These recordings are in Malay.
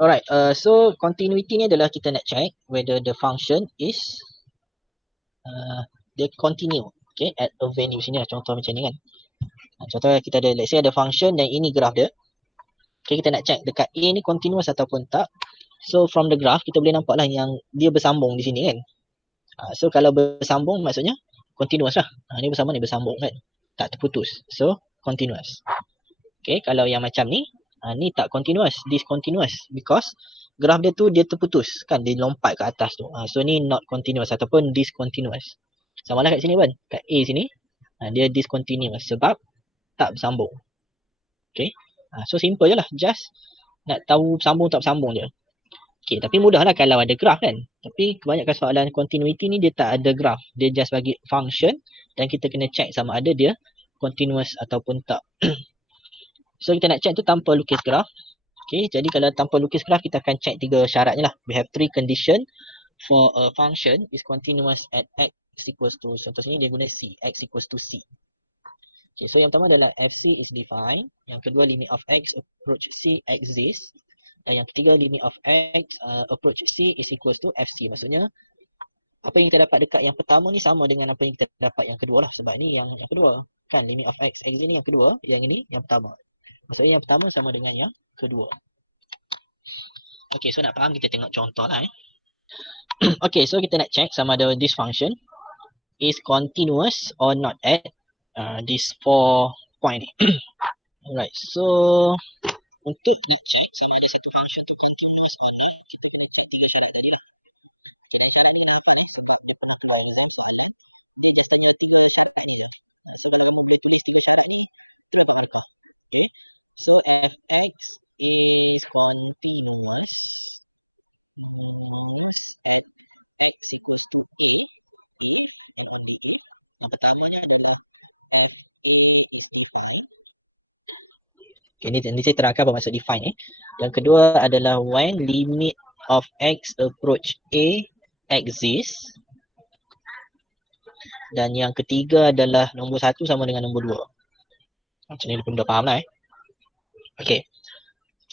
Alright, so continuity ni adalah kita nak check whether the function is dia continue, okay, at a value. Sini lah contoh macam ni kan. Contoh kita ada, let's say ada function dan ini graph dia. Okay, kita nak check dekat A ni continuous ataupun tak. So from the graph kita boleh nampak lah yang dia bersambung di sini kan. So kalau bersambung maksudnya continuous lah. Ni bersambung ni bersambung kan. Tak terputus. So continuous. Okay, kalau yang macam ni, ni tak continuous, discontinuous because graph dia tu dia terputus kan, dia lompat ke atas tu. So ni not continuous ataupun discontinuous. Sama lah kat sini kan, kat A sini dia discontinuous sebab tak bersambung. Okay, so simple je lah, just nak tahu bersambung tak bersambung je. Okay, tapi mudah lah kalau ada graph kan. Tapi kebanyakan soalan continuity ni dia tak ada graph, dia just bagi function dan kita kena check sama ada dia continuous ataupun tak. So kita nak check tu tanpa lukis graph. Okay, jadi kalau tanpa lukis graph kita akan check 3 syaratnya lah. We have 3 condition for a function is continuous at x equals to, contoh sini dia guna c, x equals to c. Okay, so yang pertama adalah fc is defined. Yang kedua limit of x approach c exists. Dan yang ketiga limit of x approach c is equals to fc. Maksudnya apa yang kita dapat dekat yang pertama ni sama dengan apa yang kita dapat yang kedua lah. Sebab ni yang kedua kan, limit of x exists ni yang kedua, yang ini yang pertama. Maksudnya yang pertama sama dengan yang kedua. Okay, so nak faham kita tengok contoh lah. Okay, so kita nak check sama ada this function is continuous or not at this 4 point ni. Alright, so untuk nak check sama ada satu function tu continuous or not, kita kena check 3 syarat tadi lah. Okay, dan syarat ni kena hafal sebab dia pernah keluar exam soalan. Dia just tanya 3 syarat ni je. So kalau kamu boleh tulis 3 syarat ni, tu dapat markah. Okay, so fx is continuous at x equals to a if and only if. Yang pertamanya adalah fa is defined. Okay, ni saya terangkan apa maksud define. Yang kedua adalah when limit of x approach a exists. Dan yang ketiga adalah nombor 1 sama dengan nombor 2. Macam ni pun dah faham lah. Okay.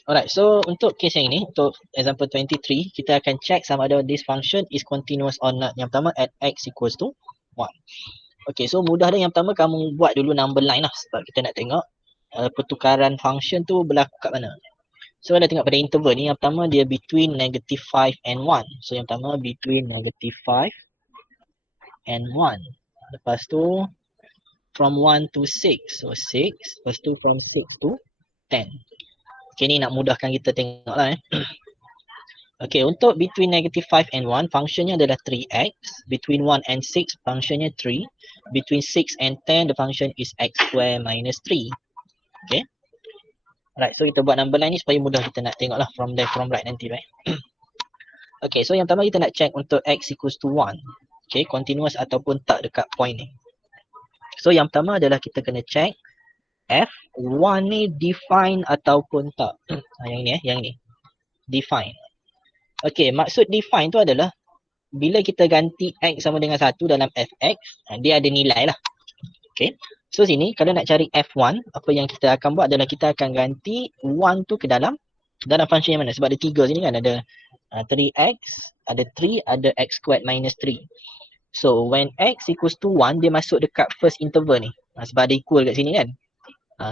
Alright, so untuk case yang ini, untuk example 23, kita akan check sama ada this function is continuous or not. Yang pertama at x equals to 1. Okay, so mudah dah. Yang pertama kamu buat dulu number line lah sebab kita nak tengok pertukaran function tu berlaku kat mana. So anda tengok pada interval ni, yang pertama dia between negative 5 and 1. So yang pertama between negative 5 and 1. Lepas tu from 1 to 6. So 6. Lepas tu from 6 to 10. Okay, ni nak mudahkan kita tengok lah. Okay, untuk between negative 5 and 1, functionnya adalah 3x. Between 1 and 6, functionnya 3. Between 6 and 10, the function is x square minus 3. Okay. Right, so kita buat number line ni supaya mudah kita nak tengok lah from left from right nanti, right? Okay, so yang pertama kita nak check untuk x equals to 1. Okay, continuous ataupun tak dekat point ni. So yang pertama adalah kita kena check f1 ni define ataupun tak. Yang ni yang ni. Define. Okay, maksud define tu adalah bila kita ganti x sama dengan 1 dalam fx, dia ada nilai lah. Okay. So sini kalau nak cari f1, apa yang kita akan buat adalah kita akan ganti 1 tu ke dalam function yang mana? Sebab ada 3 sini kan, ada 3x, ada 3, ada x squared minus 3. So when x equals to 1, dia masuk dekat first interval ni. Sebab ada equal kat sini kan.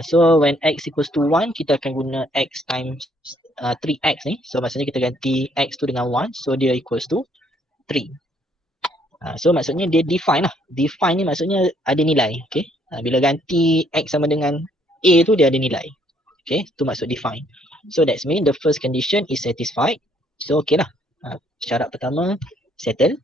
So when x equals to 1, kita akan guna x times 3x ni. So maksudnya kita ganti x tu dengan 1. So dia equals to 3. So maksudnya dia define lah. Define ni maksudnya ada nilai. Okay. Bila ganti x sama dengan a tu dia ada nilai. Okay. Tu maksud define. So that's mean the first condition is satisfied. So okay lah. Syarat pertama settle.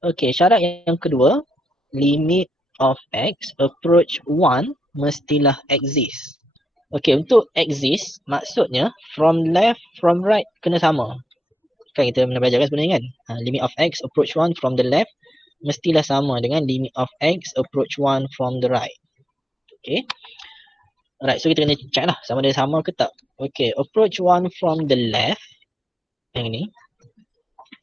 Okay. Syarat yang kedua. Limit of x approach 1 mestilah exist. Okay, untuk exist maksudnya from left from right kena sama. Kan kita pernah belajar kan sebenarnya kan. Limit of x approach 1 from the left mestilah sama dengan limit of x approach 1 from the right. Okay. Alright, so kita kena check lah sama ada sama ke tak. Okay, approach 1 from the left. Yang ni.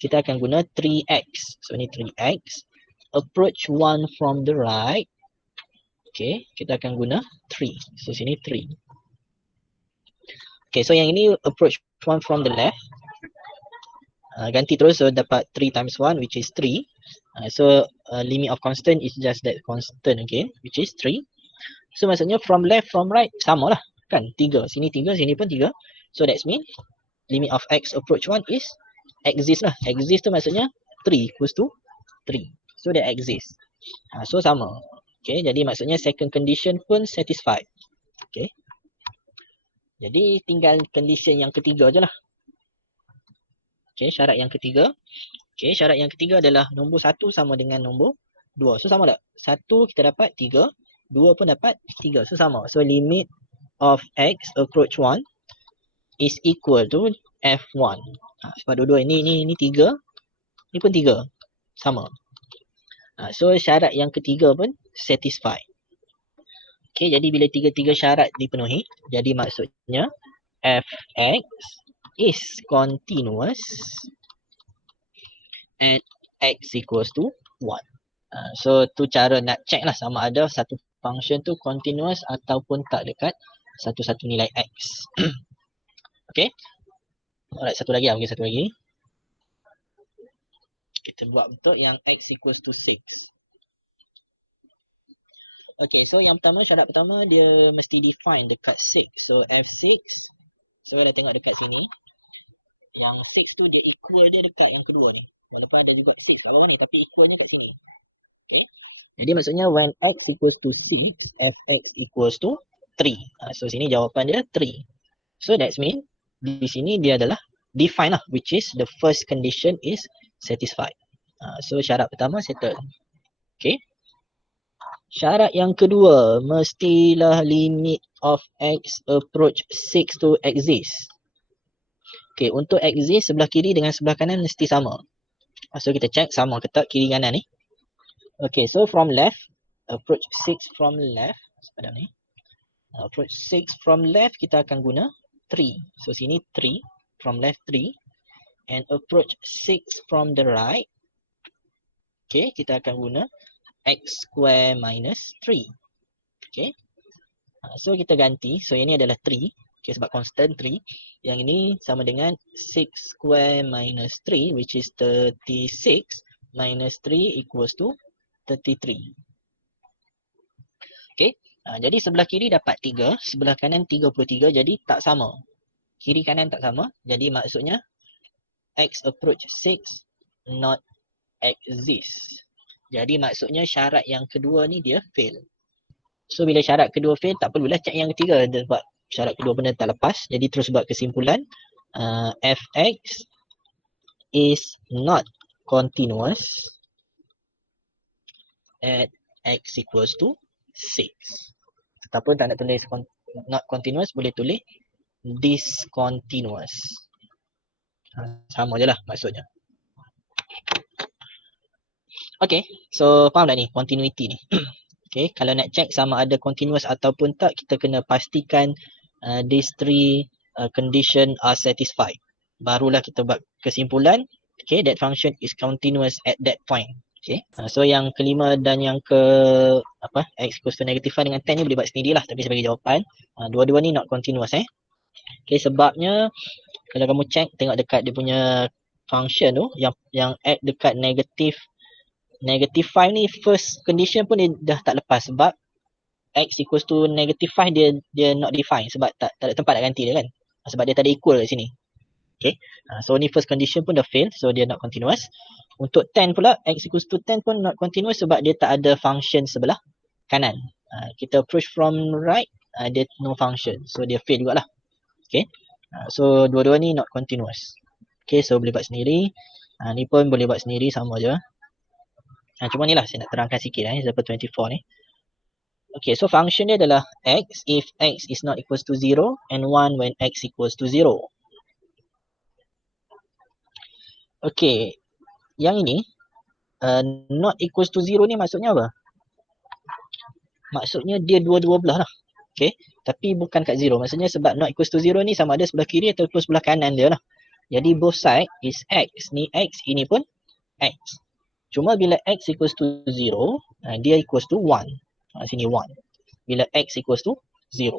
Kita akan guna 3x. So ni 3x. Approach 1 from the right. Okay, kita akan guna 3. So sini 3. Okay, so yang ini approach 1 from the left. Ganti terus, so dapat 3 times 1 which is 3. So limit of constant is just that constant again, which is 3. So maksudnya from left from right sama lah kan, 3, sini 3, sini pun 3. So that's mean limit of x approach 1 is exist lah. Exist tu maksudnya 3 equals to 3. So that exists. So sama. Okay, jadi maksudnya second condition pun satisfied. Okay. Jadi tinggal condition yang ketiga je lah. Okay, syarat yang ketiga. Okay, syarat yang ketiga adalah nombor 1 sama dengan nombor 2. So sama tak? 1 kita dapat 3, 2 pun dapat 3. So sama. So limit of x approach 1 is equal to f1. Sebab dua-dua ini 3, ni pun 3. Sama. So syarat yang ketiga pun satisfy. Okay, jadi bila tiga-tiga syarat dipenuhi, jadi maksudnya fx is continuous at x equals to 1. So tu cara nak check lah sama ada satu function tu continuous ataupun tak dekat satu-satu nilai x. Okay. Alright, satu lagi. Satu lagi. Kita buat bentuk yang x equals to 6. Okay, so yang pertama, syarat pertama dia mesti define dekat 6. So f6, so dah tengok dekat sini. Yang 6 tu dia equal dia dekat yang kedua ni. Walaupun ada juga 6 kat bawah ni, tapi equalnya kat sini. Okay, jadi maksudnya when x equals to 6, fx equals to 3. So sini jawapan dia 3. So that's mean di sini dia adalah define lah, which is the first condition is satisfied. So syarat pertama settle. Okay. Syarat yang kedua, mestilah limit of x approach 6 to exist. Okay, untuk exist sebelah kiri dengan sebelah kanan mesti sama. So kita check sama ke tak kiri kanan ni. Okay, so from left, approach 6 from left. Sepadan ni. Approach 6 from left kita akan guna 3. So sini 3, from left 3. And approach 6 from the right. Okay, kita akan guna x square minus 3. Okay. So kita ganti. So yang ni adalah 3. Okay, sebab constant 3. Yang ini sama dengan 6 square minus 3 which is 36 minus 3 equals to 33. Okay. Jadi sebelah kiri dapat 3. Sebelah kanan 33. Jadi tak sama. Kiri kanan tak sama. Jadi maksudnya x approach 6 not exist. Jadi maksudnya syarat yang kedua ni dia fail. So bila syarat kedua fail, tak perlulah check yang ketiga. Sebab syarat kedua benda tak lepas. Jadi terus buat kesimpulan. Fx is not continuous at x equals to 6. Ataupun tak nak tulis not continuous, boleh tulis discontinuous. Sama je lah maksudnya. Okay, so faham tak ni continuity ni? Okay, kalau nak check sama ada continuous ataupun tak, kita kena pastikan these three condition are satisfied. Barulah kita buat kesimpulan, okay, that function is continuous at that point. Okay, so yang kelima dan yang ke x equals to negative 5 dengan 10 ni boleh buat sendirilah, tapi sebagai jawapan dua-dua ni not continuous. Okay, sebabnya kalau kamu check, tengok dekat dia punya function tu yang add dekat negative 5 ni, first condition pun dia dah tak lepas sebab x equals to negative 5 dia not defined sebab tak ada tempat nak ganti dia kan. Sebab dia tak ada equal kat sini. Okay. So ni first condition pun dah fail, so dia not continuous. Untuk 10 pula, x equals to 10 pun not continuous sebab dia tak ada function sebelah kanan. Kita approach from right, dia no function. So dia fail jugalah. Okay. So dua-dua ni not continuous. Okay, so boleh buat sendiri. Ni pun boleh buat sendiri, sama je. Cuma ni lah saya nak terangkan sikit example 24 ni. Okay, so function dia adalah x if x is not equals to 0 and 1 when x equals to 0. Okay, yang ini not equals to 0 ni maksudnya apa? Maksudnya dia dua-dua belah lah. Okay, tapi bukan kat 0. Maksudnya sebab not equals to 0 ni sama ada sebelah kiri ataupun sebelah kanan dia lah. Jadi both side is x. Ni x, ini pun x. Cuma bila x equals to 0, dia equals to 1. Sini 1. Bila x equals to 0.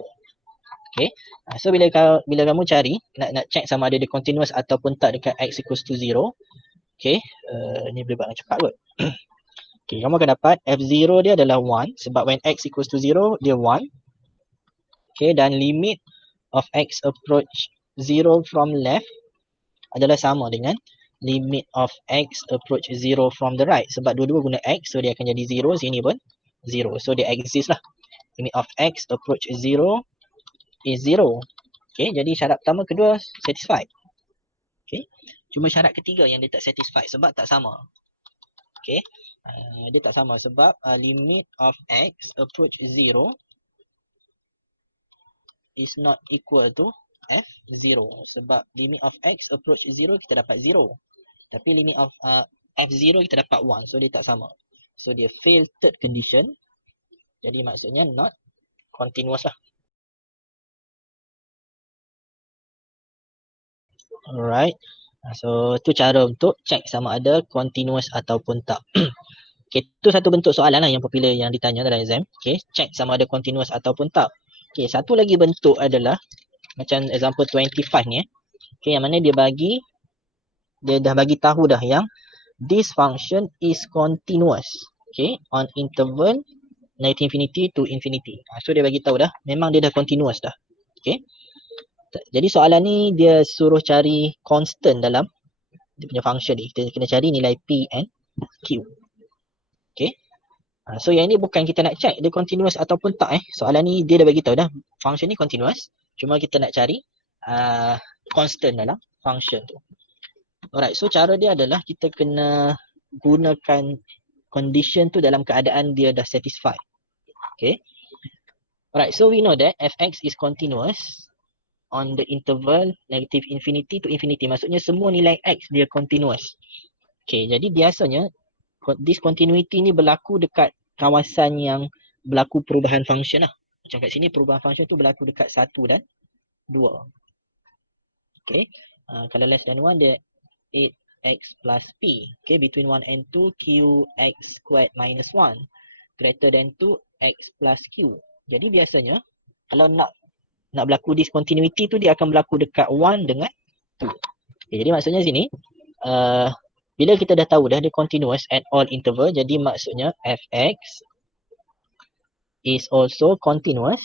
Okay. So bila kamu cari, nak check sama ada dia continuous ataupun tak dekat x equals to 0. Okay. Ni boleh buat dengan cepat kot. Okay, kamu akan dapat f0 dia adalah 1 sebab when x equals to 0 dia 1. Okay, dan limit of x approach 0 from left adalah sama dengan limit of x approach 0 from the right. Sebab dua-dua guna x, so dia akan jadi 0, sini pun 0. So dia exist lah. Limit of x approach 0 is 0. Okay, jadi syarat pertama, kedua satisfied. Okay, cuma syarat ketiga yang dia tak satisfied sebab tak sama. Okay, dia tak sama sebab limit of x approach 0 is not equal to f0. Sebab limit of x approach 0 kita dapat 0. Tapi limit of f0 kita dapat 1. So dia tak sama. So dia fail third condition. Jadi maksudnya not continuous lah. Alright. So tu cara untuk check sama ada continuous ataupun tak. Okay, tu satu bentuk soalan lah yang popular yang ditanya dalam exam. Okay, check sama ada continuous ataupun tak. Okay, satu lagi bentuk adalah macam example 25 ni. Okay, yang mana dia dah bagi tahu dah yang this function is continuous. Okay, on interval negative infinity to infinity. So dia bagi tahu dah, memang dia dah continuous dah. Okay. Jadi soalan ni dia suruh cari constant dalam dia punya function ni. Kita kena cari nilai P and Q. Okay. So yang ni bukan kita nak check dia continuous ataupun tak. Soalan ni dia dah bagi tahu dah function ni continuous. Cuma kita nak cari constant dalam function tu. Alright, so cara dia adalah kita kena gunakan condition tu dalam keadaan dia dah satisfied. Okay. Alright, so we know that fx is continuous on the interval negative infinity to infinity. Maksudnya semua nilai x dia continuous. Okay, jadi biasanya discontinuity ni berlaku dekat kawasan yang berlaku perubahan function lah. Macam kat sini perubahan function tu berlaku dekat 1 dan 2. Okay, kalau less than 1 dia 8x plus p. Okay, between 1 and 2 qx squared minus 1. Greater than 2 x plus q. Jadi biasanya kalau nak berlaku discontinuity tu dia akan berlaku dekat 1 dengan 2. Okay, jadi maksudnya sini bila kita dah tahu dah dia continuous at all interval, jadi maksudnya fx is also continuous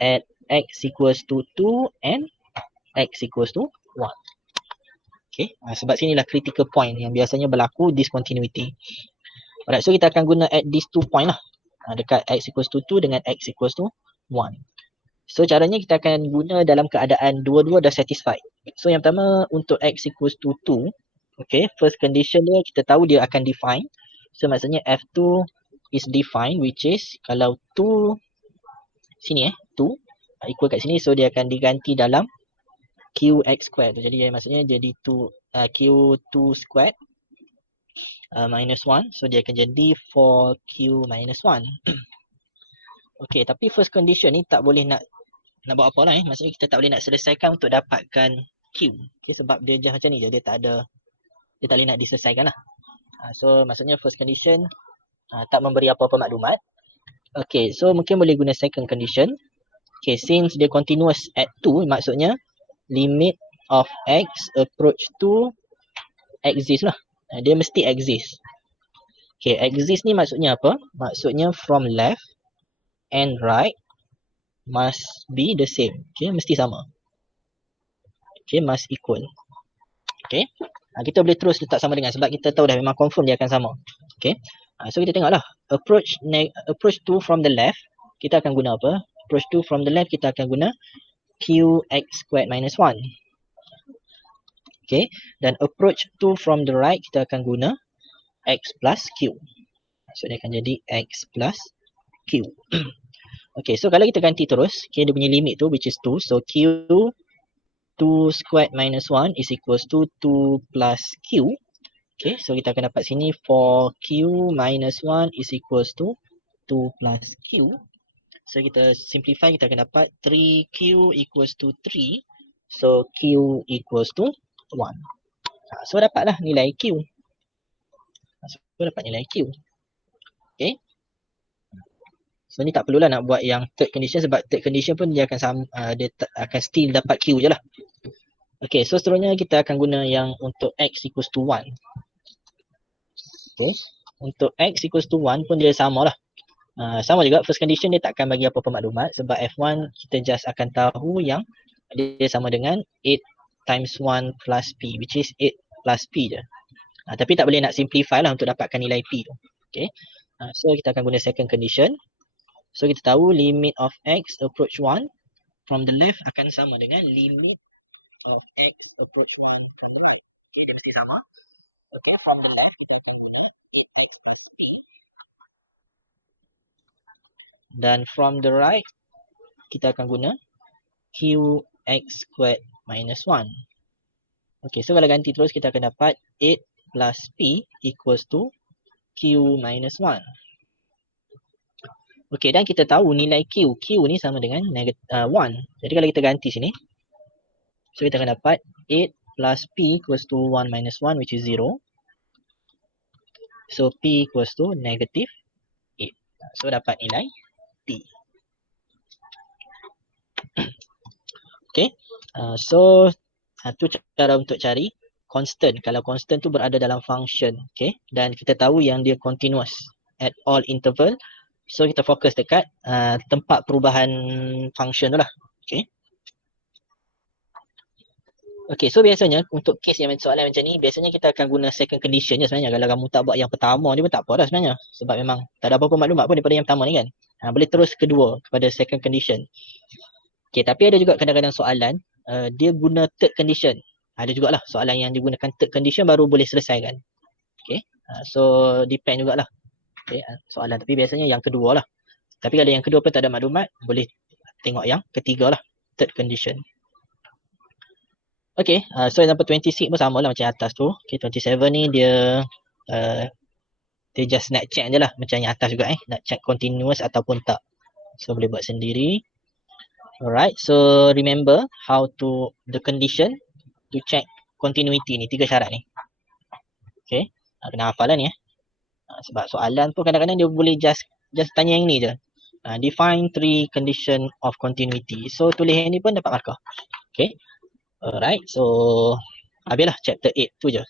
at x equals to 2 and x equals to 1. Okay, sebab sinilah critical point yang biasanya berlaku discontinuity. Alright, so kita akan guna at these 2 point lah. Dekat x equals to 2 dengan x equals to 1. So caranya kita akan guna dalam keadaan dua-dua dah satisfied. So yang pertama untuk x equals to 2. Okay, first condition dia kita tahu dia akan define. So maksudnya f2 is defined, which is kalau 2 sini 2 equal kat sini, so dia akan diganti dalam qx squared tu. Jadi maksudnya jadi q2 squared minus 1. So dia akan jadi 4q minus 1. Okay, tapi first condition ni tak boleh nak buat apa lah Maksudnya kita tak boleh nak selesaikan untuk dapatkan q. Okay, sebab dia just macam ni je. Dia tak boleh nak diselesaikan lah. So maksudnya first condition tak memberi apa-apa maklumat. Okay, so mungkin boleh guna second condition. Okay, since dia continuous at 2, maksudnya limit of x approach to exist lah. Dia mesti exist. Okay, exist ni maksudnya apa? Maksudnya from left and right must be the same. Okay, mesti sama. Okay, must equal. Okay, kita boleh terus letak sama dengan sebab kita tahu dah memang confirm dia akan sama. Okay, so kita tengoklah approach 2 from the left kita akan guna apa? Approach 2 from the left kita akan guna qx squared minus 1. Okay, dan approach 2 from the right kita akan guna x plus q. So dia akan jadi x plus q. Okay, so kalau kita ganti terus, okay, dia punya limit tu which is 2. So q2 squared minus 1 is equals to 2 plus q. Okay, so kita akan dapat sini 4q minus 1 is equals to 2 plus q. So kita simplify, kita akan dapat 3q equals to 3. So q equals to 1. So dapatlah nilai q. So dapat nilai q. Okay. So ni tak perlulah nak buat yang third condition sebab third condition pun dia akan akan still dapat Q je lah. Okay, so seterusnya kita akan guna yang untuk X equals to 1. Okay, untuk X equals to 1 pun dia sama lah. Sama juga, first condition dia takkan bagi apa-apa maklumat sebab F1 kita just akan tahu yang dia sama dengan 8 times 1 plus P, which is 8 plus P je. Tapi tak boleh nak simplify lah untuk dapatkan nilai P tu. Okay, so kita akan guna second condition. So kita tahu limit of X approach 1 from the left akan sama dengan limit of X approach 1 from the right. Okay, dia mesti sama. Okay, from the left kita akan guna 8X plus P. Dan from the right kita akan guna QX squared minus 1. Okay, so kalau ganti terus kita akan dapat 8 plus P equals to Q minus 1. Okay, dan kita tahu nilai Q. Q ni sama dengan 1. Jadi kalau kita ganti sini, so kita akan dapat 8 plus P equals to 1 minus 1 which is 0. So P equals to negative 8. So dapat nilai P. Okay, so tu cara untuk cari constant. Kalau constant tu berada dalam function, okay, dan kita tahu yang dia continuous at all interval, so kita fokus dekat tempat perubahan function tu lah. Okay. Okay, so biasanya untuk case yang soalan macam ni, biasanya kita akan guna second condition je sebenarnya. Kalau kamu tak buat yang pertama ni pun tak apa dah sebenarnya. Sebab memang tak ada apa-apa maklumat pun daripada yang pertama ni kan. Boleh terus kedua kepada second condition. Okay, tapi ada juga kadang-kadang soalan, dia guna third condition. Ada jugalah soalan yang digunakan third condition baru boleh selesaikan. Okay, so depend jugalah. Okay, soalan, tapi biasanya yang kedua lah. Tapi kalau yang kedua pun tak ada maklumat, boleh tengok yang ketiga lah, third condition. Okay, so example 26 pun sama lah macam atas tu. Okay, 27 ni dia just nak check je lah macam yang atas juga nak check continuous ataupun tak. So boleh buat sendiri. Alright, so remember how to the condition to check continuity ni, 3 syarat ni. Okay, kena hafal lah ni sebab soalan pun kadang-kadang dia boleh just tanya yang ni je. Define 3 condition of continuity. So tulis yang ni pun dapat markah. Okay. Alright, so habislah chapter 8 tu je.